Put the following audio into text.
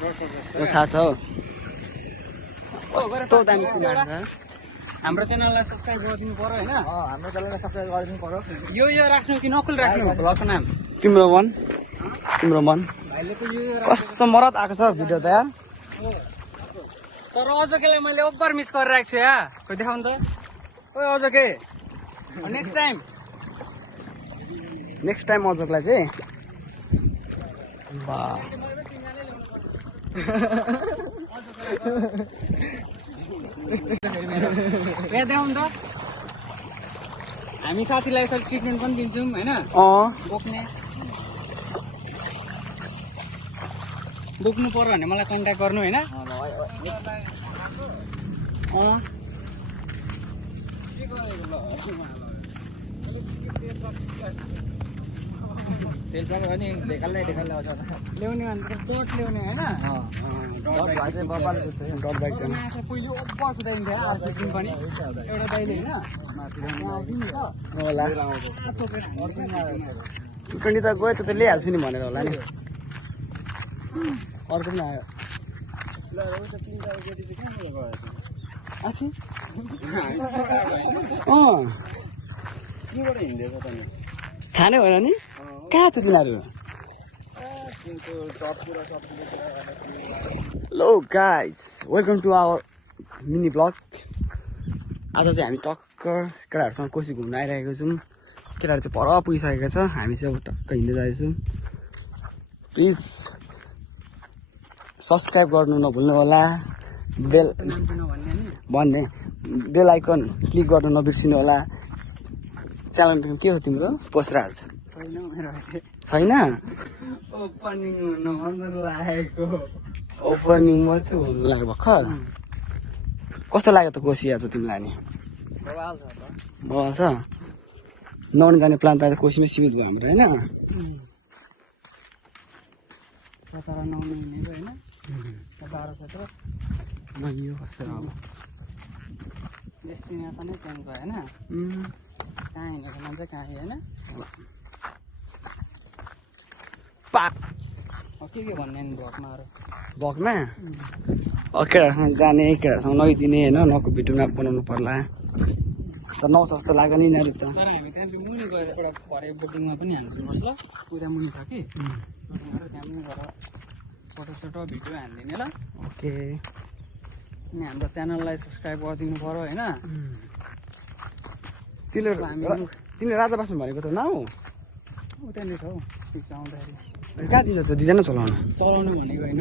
थाहा छ हो कस्तो दामी सिनेमा छ हाम्रो च्यानललाई सब्स्क्राइब गरिदिनु पर्यो हैन हाम्रो च्यानललाई सब्स्क्राइब गरिदिनु पर्यो यो राख्नु कि नकुल राख्नु भ्लगको नाम तिम्रो मन भाइले त यो कस्तो मरत आएको छ भिडियो त यार तर अझ केलाई मैले ओभर मिस गरिरहेको छु या खोइ देखाउनु त ओइ अझ के नेक्स्ट टाइम अजोकलाई चाहिँ बा यहाँ देखाउनु त हामी साथीलाई यसरी ट्रिटमेन्ट पनि दिन्छौँ हैन बोक्नु पर्यो भने मलाई कन्ट्याक्ट गर्नु हैन ल्याउने भने टोट ल्याउने हैन डट बाइक छ पहिले ओभर कुदाइन्थ्यो अर्को दिन पनि एउटा दाइले हैन होला टुकन्डी त गयो त ल्याइहाल्छु नि भनेर होला नि अर्को पनि आयो थाहा नै भएन नि कहाँ थियो तिनीहरू hello guys welcome to our mini blog आज चाहिँ हामी टक्क केटाहरूसँग कोसी घुम्न आइरहेको छौँ केटाहरू चाहिँ पर पुगिसकेको छ हामी चाहिँ अब टक्क हिँड्दै जाँदैछौँ प्लिज सब्सक्राइब गर्नु नभुल्नु होला भन्ने बेल आइकन क्लिक गर्नु नबिर्सिनु होला च्यानल के हो तिम्रो पोस्टराज छैन ओपनिङ मात्रै हुनु लाग्यो भर्खर कस्तो लाग्यो त कोसी आज तिमीलाई नि बवाल छ नआउनु जाने प्लान त कोसीमै सीमित भयो हाम्रो होइन डेस्टिनेसनै चेन्ज भयो होइन कहाँ हिँडेको मान्छे कहाँ होइन के भन्ने नि भकमा केटाहरूसँग जाने केटाहरूसँग नदिने होइन नको भिडियो बनाउनु पर्ला तर नआउँछ जस्तो लाग्यो नि यिनीहरू त तर हामी त्यहाँ मुनि गएर एउटा भरे बोटिङमा पनि हाल्नुपर्छ ल उता मुनि छ कि त्यहाँ पनि गएर फोटो भिडियो हालिदिने ल ओके अनि हाम्रो च्यानललाई सब्सक्राइब गरिदिनु पर्यो होइन तिमीले राजा बास्नु भनेको त नआउ उता नै छ हौ आउँदाखेरि कहाँ दिन्छ त दिँदैन चलाउनु भनेको होइन